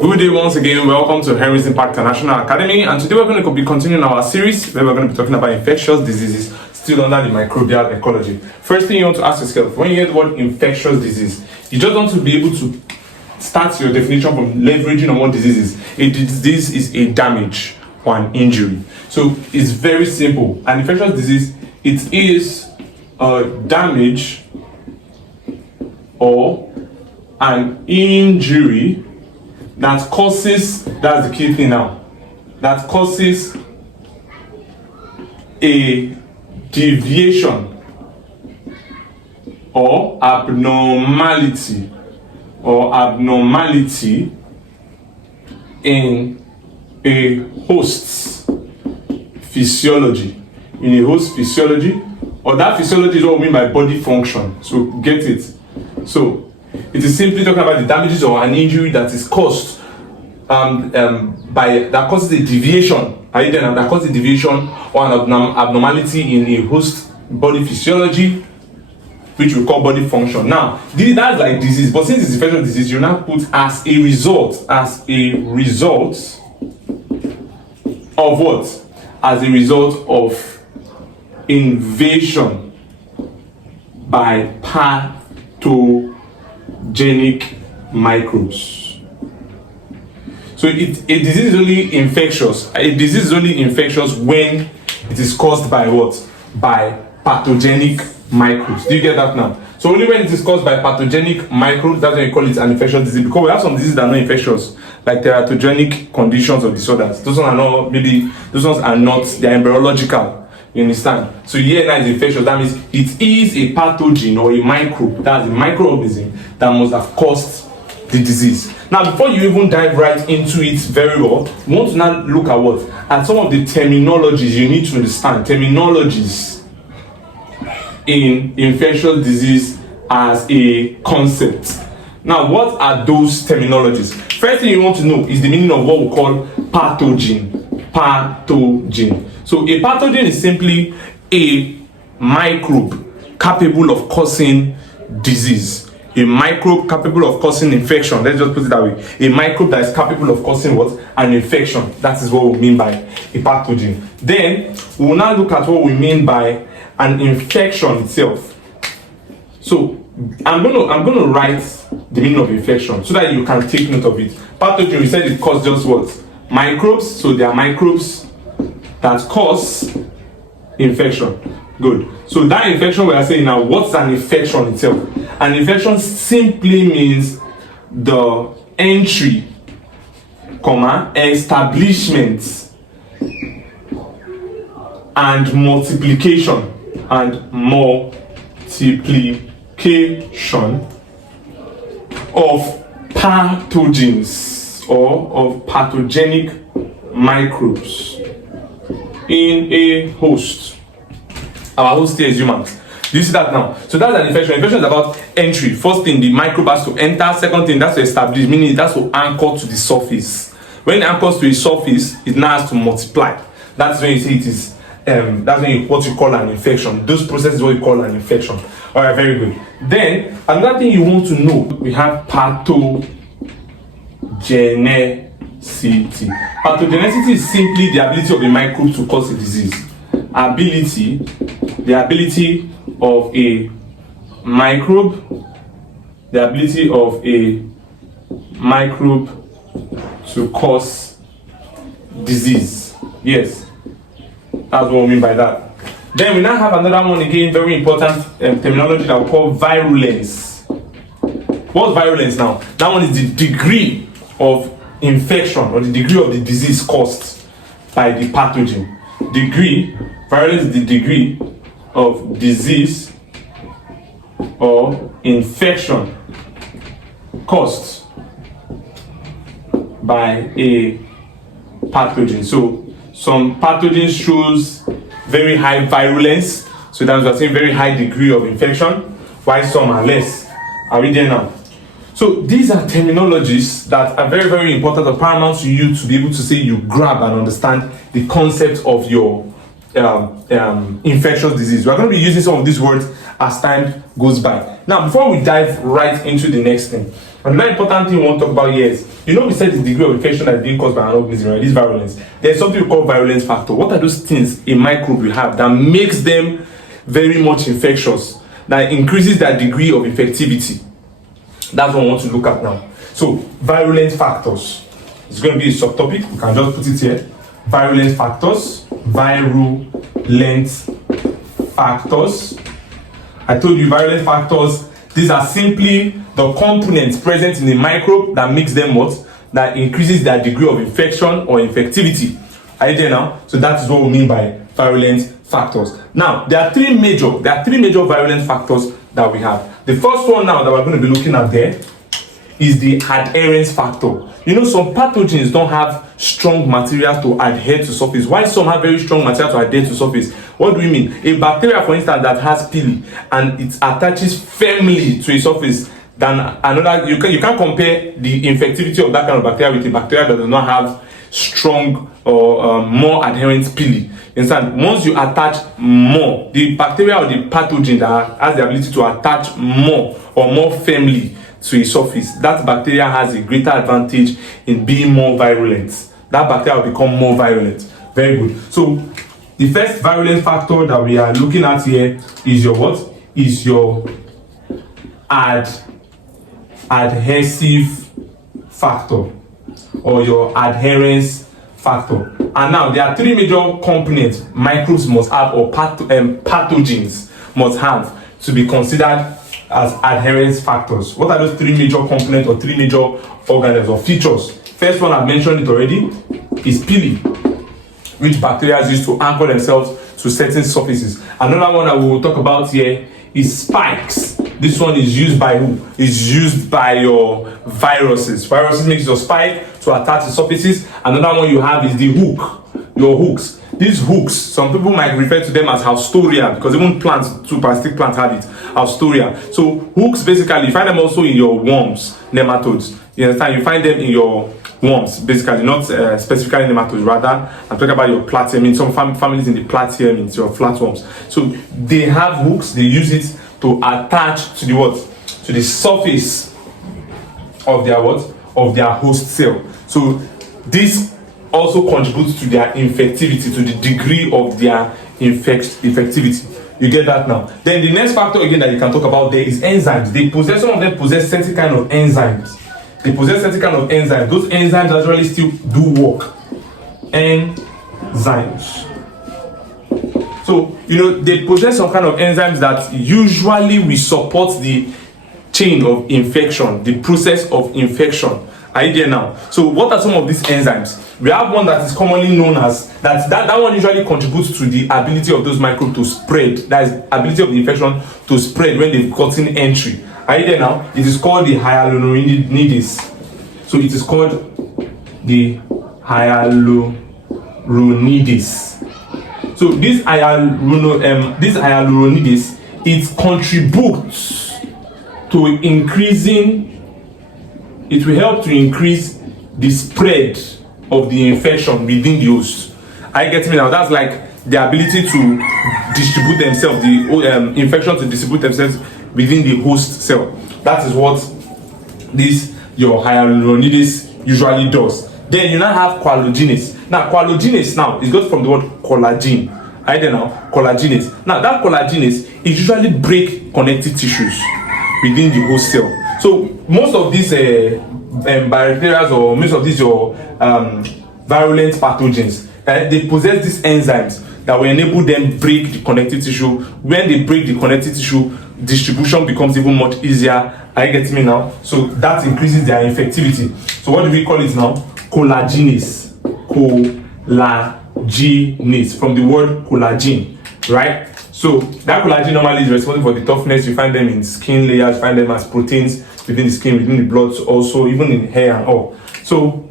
Good day once again, welcome to Henry's Impact International Academy, and today we're going to be continuing our series where we're going to be talking about infectious diseases still under the microbial ecology. First thing you want to ask yourself, when you hear the word infectious disease, you just want to be able to start your definition from leveraging on what disease is. A disease is a damage or an injury. So it's very simple. An infectious disease, it is a damage or an injury that causes, that's the key thing now, that causes a deviation or abnormality in a host's physiology. In a host's physiology, or that physiology is what we mean by body function. So get it. So it is simply talking about the damages or an injury that is caused that causes a deviation. That causes a deviation or an abnormality in a host body physiology, which we call body function. Now, that's like disease, but since it's infectious disease, you now put as a result of what? As a result of invasion by pathogenic microbes. So a disease is only infectious. A disease is only infectious when it is caused by what? By pathogenic microbes. Do you get that now? So only when it is caused by pathogenic microbes, that's when you call it an infectious disease. Because we have some diseases that are not infectious, like teratogenic conditions or disorders. Those ones are not, they're embryological. You understand? So here now is infectious. That means it is a pathogen or a microbe. That's a microorganism that must have caused the disease. Now, before you even dive right into it very well, we want to now look at what? At some of the terminologies you need to understand. Terminologies in infectious disease as a concept. Now, what are those terminologies? First thing you want to know is the meaning of what we call pathogen. Pathogen. So a pathogen is simply a microbe capable of causing disease. A microbe capable of causing infection. Let's just put it that way. A microbe that is capable of causing what? An infection. That is what we mean by a pathogen. Then we will now look at what we mean by an infection itself. So I'm going to write the meaning of infection so that you can take note of it. Pathogen, we said it causes just what? Microbes. So there are microbes that cause infection. Good. So that infection we are saying now, what's an infection itself? An infection simply means the entry, establishment, and multiplication of pathogens or of pathogenic microbes in a host. Our host here is humans. Do you see that now? So that's an infection. Infection is about entry. First thing, the microbe has to enter. Second thing, that's to establish, meaning that's to anchor to the surface. When it anchors to a surface, it now has to multiply. That's when you say it is, that's when what you call an infection. Those processes what you call an infection. All right, very good. Then, another thing you want to know, we have pathogenicity. Pathogenicity is simply the ability of a microbe to cause a disease. The ability of a microbe to cause disease. Yes, that's what we mean by that. Then we now have another one again, very important terminology that we call virulence. What's virulence now? That one is the degree of infection or the degree of the disease caused by the pathogen. Virulence is the degree of disease or infection caused by a pathogen. So some pathogens shows very high virulence, so that's what I'm saying, very high degree of infection, while some are less. Are we there now? So these are terminologies that are very, very important or paramount to you to be able to say you grab and understand the concept of your infectious disease. We're going to be using some of these words as time goes by. Now, before we dive right into the next thing, another important thing we want to talk about here is, we said the degree of infection that is being caused by an organism, right? This virulence. There's something we call virulence factor. What are those things a microbe will have that makes them very much infectious, that increases their degree of infectivity? That's what we want to look at now. So, virulence factors. It's going to be a subtopic. We can just put it here. Virulence factors. Virulence factors. I told you virulence factors, these are simply the components present in the microbe that makes them what? That increases their degree of infection or infectivity. Are you there now? So that is what we mean by virulence factors. Now, there are three major virulence factors that we have. The first one now that we're going to be looking at there is the adherence factor. Some pathogens don't have strong material to adhere to surface, while some have very strong material to adhere to surface. What do we mean? A bacteria, for instance, that has pili and it attaches firmly to a surface than another. You can't compare the infectivity of that kind of bacteria with a bacteria that does not have strong or more adherent pili. Instead, once you attach more, the bacteria or the pathogen that has the ability to attach more or more firmly to a surface, that bacteria has a greater advantage in being more virulent. That bacteria will become more virulent. Very good. So the first virulence factor that we are looking at here is your what? Is your adhesive factor or your adherence factor. And now there are three major components microbes must have, or pathogens must have, to be considered as adherence factors. What are those three major components or three major organisms or features? First one, I've mentioned it already, is pili, which bacteria use to anchor themselves to certain surfaces. Another one that we will talk about here is spikes. This one is used by who? Is used by your viruses. Viruses makes your spike to attach to surfaces. Another one you have is the hook, your hooks. These hooks, some people might refer to them as haustoria, because even plants, two parasitic plants have it, haustoria. So hooks, basically, you find them also in your worms, nematodes. You understand? You find them in your worms, basically, not specifically nematodes, rather, I'm talking about your platyhelminths. In some families in the platyhelminths, your flatworms. So they have hooks, they use it to attach to the what? To the surface of their what? Of their host cell. So this also contributes to their infectivity, to the degree of their infectivity. You get that now? Then the next factor again that you can talk about there is enzymes. Some of them possess certain kind of enzymes. Those enzymes actually still do work. Enzymes. So, they possess some kind of enzymes that usually will support the chain of infection, the process of infection. Are you there now? So what are some of these enzymes? We have one that is commonly known as, that one usually contributes to the ability of those microbes to spread. That is, ability of the infection to spread when they've gotten entry. Are you there now? It is called the hyaluronidase. So it is called the hyaluronidase. So this hyaluronidase, it contributes to increasing, it will help to increase the spread of the infection within the host. Are you getting me now? That's like the ability to distribute themselves, the infection to distribute themselves within the host cell. That is what your hyaluronidase usually does. Then you now have collagenase. Now collagenase now is got from the word collagen. Are you there now? Collagenase. Now that collagenase is usually break connective tissues within the host cell. So most of these bacteria or most of these your virulent pathogens, they possess these enzymes that will enable them break the connective tissue. When they break the connective tissue, distribution becomes even much easier. Are you getting me now? So that increases their infectivity. So what do we call it now? Collagenase. Collagenase, from the word collagen, right? So that collagen normally is responsible for the toughness. You find them in skin layers, you find them as proteins within the skin, within the blood, also even in hair and all. So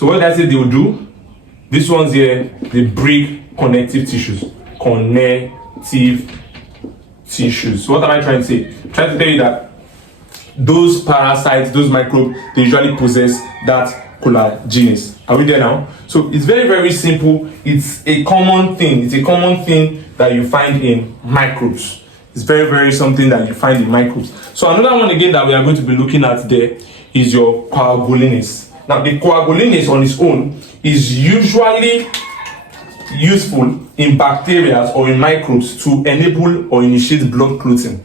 what did I say they will do? These ones here, they break connective tissues. Connective tissues. So what am I trying to say? I'm trying to tell you that those parasites, those microbes, they usually possess that collagenase. Are we there now? So it's very, very simple. It's a common thing. It's a common thing that you find in microbes. It's very, very something that you find in microbes. So another one again that we are going to be looking at there is your coagulinase. Now, the coagulinase on its own is usually useful in bacteria or in microbes to enable or initiate blood clotting.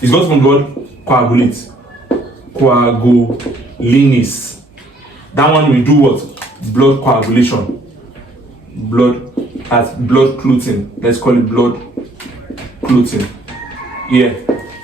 It's got from blood coagulate. Coagulinase. That one will do what? Blood coagulation. Blood clotting. Let's call it blood clotting. Yeah.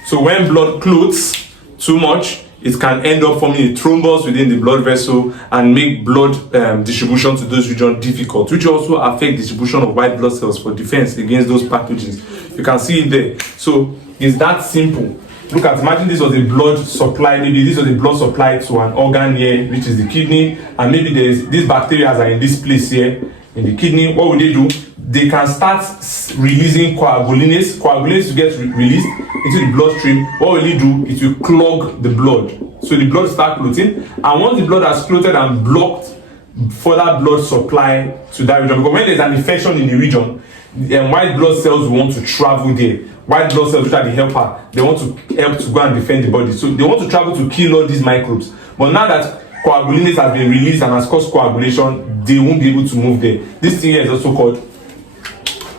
So when blood clots too much, it can end up forming a thrombus within the blood vessel and make blood distribution to those regions difficult, which also affect distribution of white blood cells for defense against those pathogens. You can see it there. So it's that simple. Look at, imagine this was a blood supply, maybe this was a blood supply to an organ here, which is the kidney, and maybe these bacteria are in this place here, in the kidney. What would they do? They can start releasing coagulinase. Coagulinase will get released into the bloodstream. What will it do? It will clog the blood. So the blood starts clotting, and once the blood has clotted and blocked further blood supply to that region, because when there's an infection in the region, white blood cells want to travel there. White blood cells, which are the helper, they want to help to go and defend the body. So they want to travel to kill all these microbes. But now that coagulinase has been released and has caused coagulation, they won't be able to move there. This thing here is also called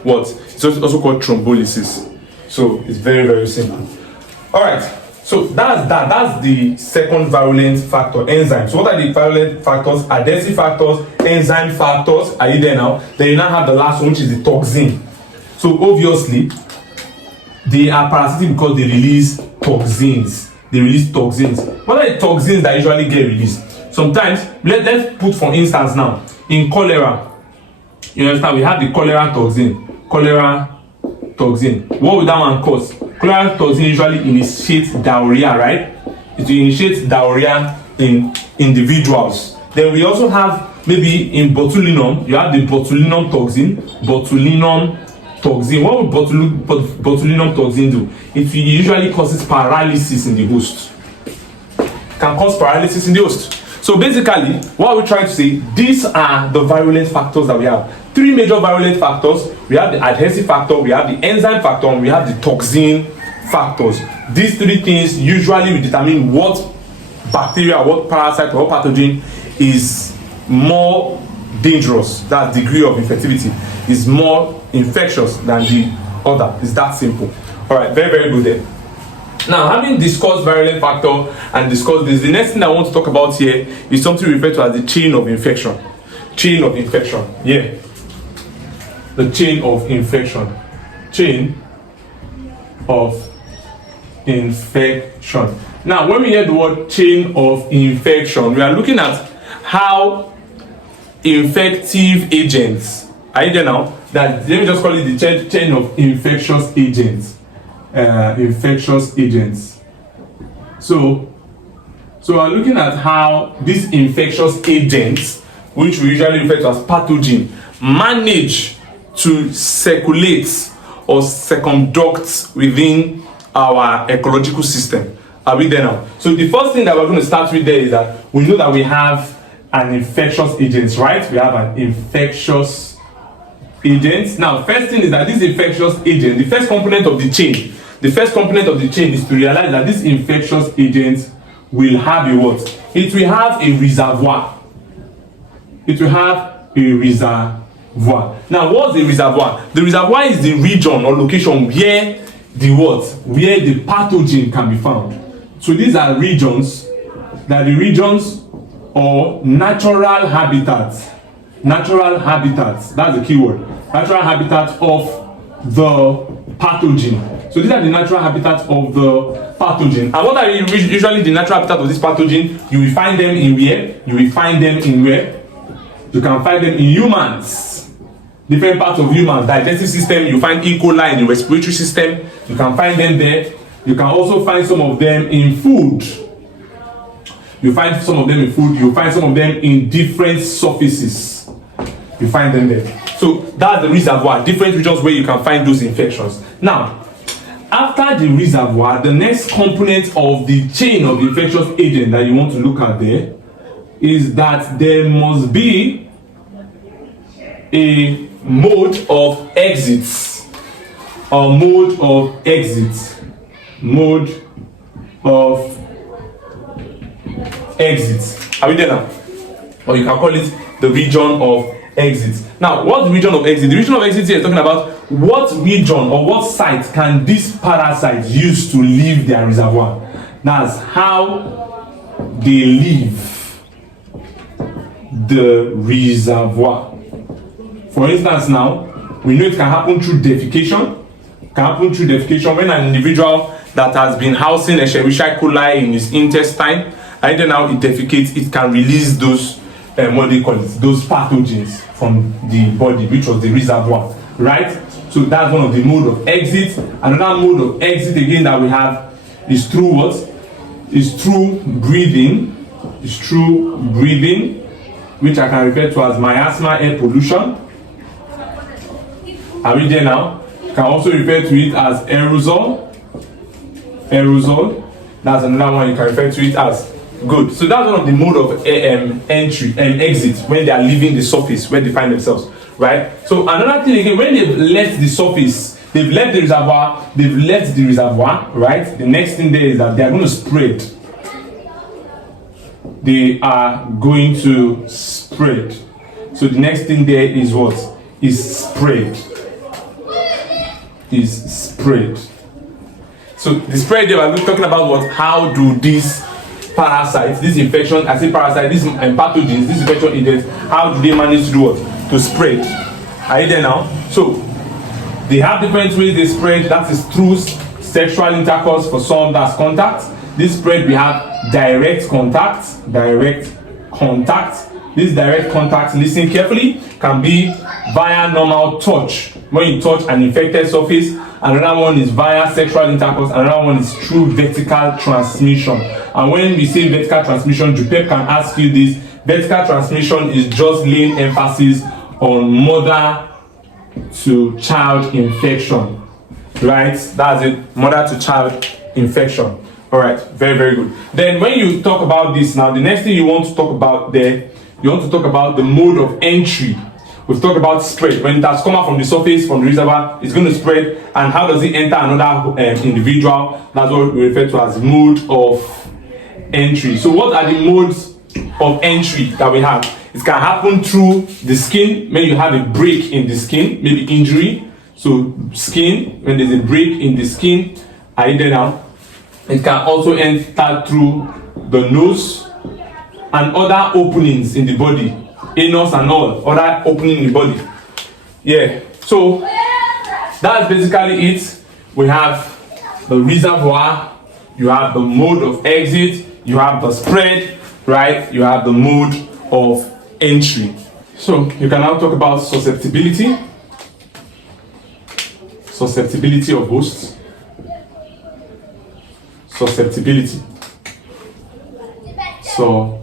what? It's also called thrombolysis. So it's very, very simple. All right. So that's the second virulent factor, enzyme. So what are the virulent factors? Adhesive factors, enzyme factors. Are you there now? Then you now have the last one, which is the toxin. So obviously, they are parasitic because they release toxins. What are the toxins that usually get released? Sometimes, let's put for instance now, in cholera, you understand, we have the cholera toxin. What will that one cause? Cholera toxin usually initiates diarrhea, right? It will initiate diarrhea in individuals. Then we also have, maybe in botulinum, you have the botulinum toxin. What will botulinum toxin do? It usually causes paralysis in the host. Can cause paralysis in the host. So basically, what we're trying to say, these are the virulent factors that we have. Three major virulent factors. We have the adhesive factor, we have the enzyme factor, and we have the toxin factors. These three things usually will determine what bacteria, what parasite, or what pathogen is more dangerous. That degree of infectivity is more infectious than the other. It's that simple. All right, very, very good there. Now, having discussed virulent factor and discussed this, the next thing I want to talk about here is something referred to as the chain of infection. Chain of infection. Yeah. The chain of infection. Chain of infection. Now, when we hear the word chain of infection, we are looking at how infective agents, are you there now? That, let me just call it the chain of infectious agents. So we're looking at how these infectious agents, which we usually refer to as pathogen, manage to circulate or circumduct within our ecological system. Are we there now? So the first thing that we're going to start with there is that we know that we have an infectious agent, right? We have an infectious agent. Now, first thing is that this infectious agent, the first component of the chain is to realize that this infectious agent will have a what? It will have a reservoir. Now, what's the reservoir? The reservoir is the region or location where the what? Where the pathogen can be found. So these are regions, or natural habitats. That's the keyword. Natural habitat of the pathogen. So these are the natural habitats of the pathogen. And what are usually the natural habitat of this pathogen? You will find them in where? You can find them in humans. Different parts of humans. Digestive system, you find E. coli in the respiratory system. You can find them there. You can also find some of them in food. You find some of them in different surfaces. You find them there. So that's the reservoir, different regions where you can find those infections. Now, after the reservoir, the next component of the chain of infectious agent that you want to look at there is that there must be a mode of exits. or mode of exit. Mode of exit. Are we there now? Or you can call it the region of exit. Now, what's the region of exit? The region of exit here is talking about what region or what site can these parasites use to leave their reservoir. That's how they leave the reservoir. For instance, now we know it can happen through defecation. It can happen through defecation when an individual that has been housing Escherichia coli in his intestine, and then now it defecates, it can release those what they call it, those pathogens from the body, which was the reservoir, right? So that's one of the mode of exit. Another mode of exit again that we have is through what? Is through breathing. Is through breathing, which I can refer to as miasma air pollution. Are we there now? You can also refer to it as aerosol. Aerosol. That's another one you can refer to it as. Good. So that's one of the mode of entry and exit when they are leaving the surface where they find themselves, right? So another thing again, when they've left the surface, they've left the reservoir, right? The next thing there is that they are going to spread. They are going to spread. So the next thing there is what? Is spread. Is spread. So the spread there, we're talking about what? How do these parasites, this infection, I say parasite, these pathogens, these infection agents, how do they manage to do what? To spread. Are you there now? So they have different ways they spread. That is through sexual intercourse. For some, that's contact. This spread, we have direct contact. Direct contact. This direct contact, listen carefully, can be via normal touch. When you touch an infected surface. Another one is via sexual intercourse. Another one is through vertical transmission. And when we say vertical transmission, Jupeb can ask you this. Vertical transmission is just laying emphasis on mother to child infection, right? That's it, mother to child infection. All right, very, very good. Then when you talk about this now, the next thing you want to talk about there, you want to talk about the mode of entry. We've talked about spread. When it has come out from the surface, from the reservoir, it's going to spread. And how does it enter another individual? That's what we refer to as mode of entry. So what are the modes of entry that we have? It can happen through the skin. When you have a break in the skin, maybe injury. So skin, when there's a break in the skin, are you there now? It can also enter through the nose and other openings in the body. Anus and all, other opening in the body. Yeah, so that's basically it. We have the reservoir, you have the mode of exit, you have the spread, right? You have the mode of entry. So you can now talk about susceptibility. Susceptibility of hosts. Susceptibility. Susceptibility.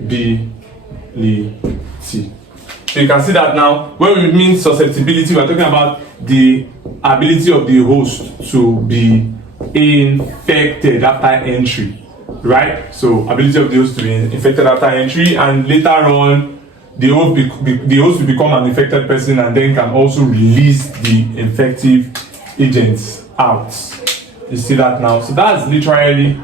So you can see that now, when we mean susceptibility, we're talking about the ability of the host to be infected after entry, right? So ability of the host to be infected after entry, and later on the host will become an infected person and then can also release the infective agents out. You see that now? So that's literally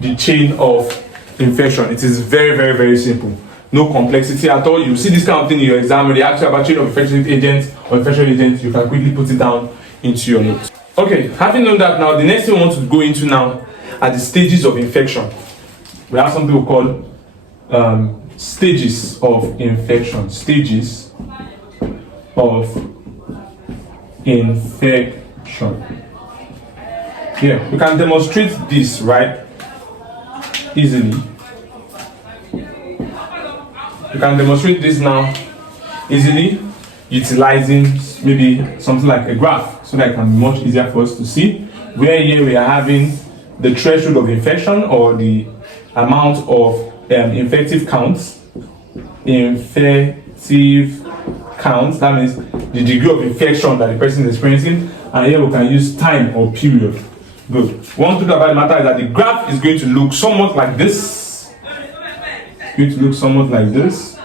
the chain of infection. It is very, very, very simple. No complexity at all. You see this kind of thing in your exam when they ask you about chain of infectious agents or infection agents, you can quickly put it down into your notes. Okay, having known that now, the next thing we want to go into now are the stages of infection. We have something we call stages of infection. Stages of infection. Here, we can demonstrate this, right? Easily. You can demonstrate this now easily utilizing maybe something like a graph so that it can be much easier for us to see. Where here we are having the threshold of infection or the amount of infective counts. Infective counts, that means the degree of infection that the person is experiencing. And here we can use time or period. Good. One thing about the matter is that the graph is going to look somewhat like this. Going to look somewhat like this,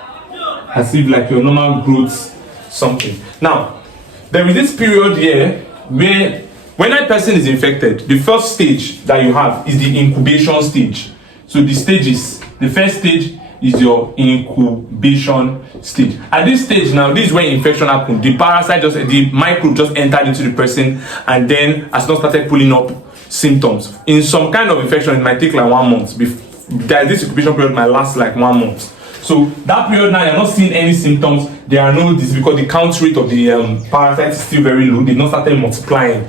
as if like your normal growth something. Now, there is this period here where when a person is infected, the first stage that you have is the incubation stage. So the first stage is your incubation stage. At this stage now, this is when infection happens. The microbe just entered into the person and then has not started pulling up symptoms. In some kind of infection, it might take like 1 month. This incubation period might last like 1 month. So that period now, you're not seeing any symptoms. There are no disease because the count rate of the parasites is still very low. They've not started multiplying.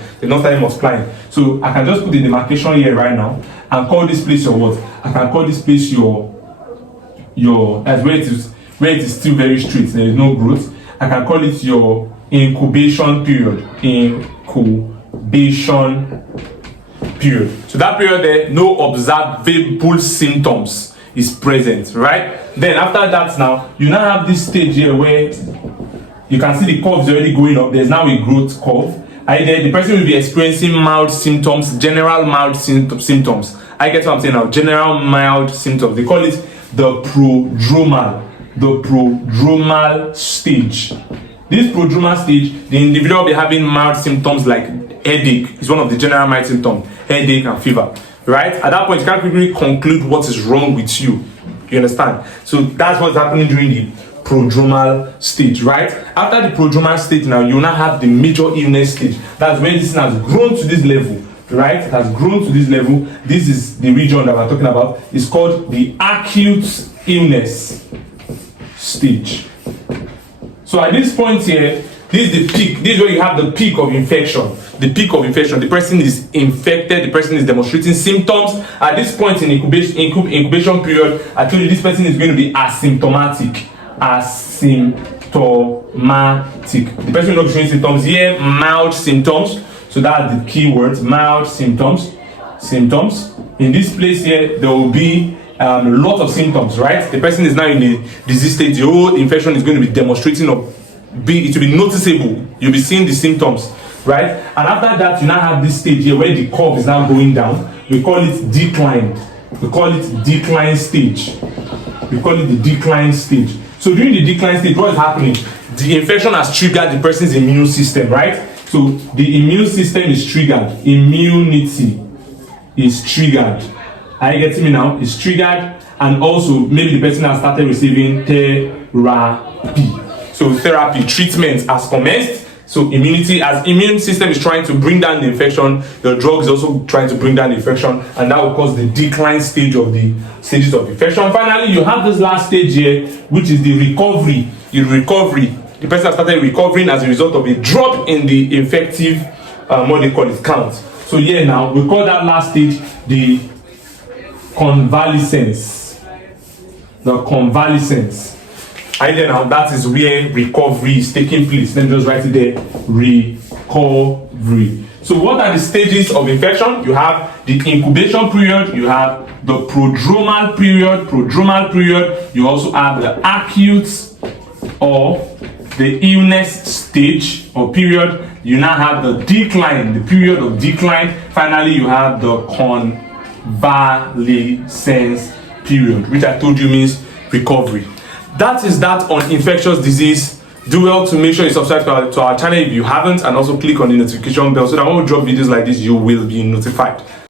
So I can just put the demarcation here right now and call this place your what? I can call this place your that's where it is still very straight. There is no growth. I can call it your incubation period. Incubation period. So that period there, no observable symptoms is present, right? Then after that now, you now have this stage here where you can see the curve is already going up. There's now a growth curve. The person will be experiencing mild symptoms, general mild symptoms. I get what I'm saying now, general mild symptoms. They call it the prodromal stage. This prodromal stage, the individual will be having mild symptoms like headache. It's one of the general mild symptoms, headache and fever. Right? At that point, you can't really conclude what is wrong with you. You understand? So that's what's happening during the prodromal stage, right? After the prodromal stage now, you now have the major illness stage. That's when this has grown to this level, right? It has grown to this level. This is the region that we're talking about. It's called the acute illness stage. So at this point here, this is the peak. This is where you have the peak of infection. The peak of infection. The person is infected. The person is demonstrating symptoms. At this point in incubation period, I told you this person is going to be asymptomatic. The person will not be showing symptoms here. Mild symptoms. So that's the key word. Mild symptoms. In this place here, there will be a lot of symptoms, right? The person is now in the disease state. The whole infection is going to be demonstrating it will be noticeable. You'll be seeing the symptoms, right? And after that, you now have this stage here where the curve is now going down. We call it decline. We call it decline stage. So during the decline stage, what is happening? The infection has triggered the person's immune system, right? So the immune system is triggered. Immunity is triggered. Are you getting me now? It's triggered, and also maybe the person has started receiving therapy. So therapy, treatment has commenced. So immune system is trying to bring down the infection. Your drug is also trying to bring down the infection, and that will cause the decline stage of the stages of infection. Finally, you have this last stage here, which is the recovery. The person has started recovering as a result of a drop in the infective, count. So here now, we call that last stage the convalescence. And then now that is where recovery is taking place. Let me just write it there. Recovery. So what are the stages of infection? You have the incubation period, you have the prodromal period. You also have the acute or the illness stage or period. You now have the decline, the period of decline. Finally, you have the convalescence period, which I told you means recovery. That is that on infectious disease. Do well to make sure you subscribe to our channel if you haven't, and also click on the notification bell so that when we drop videos like this, you will be notified.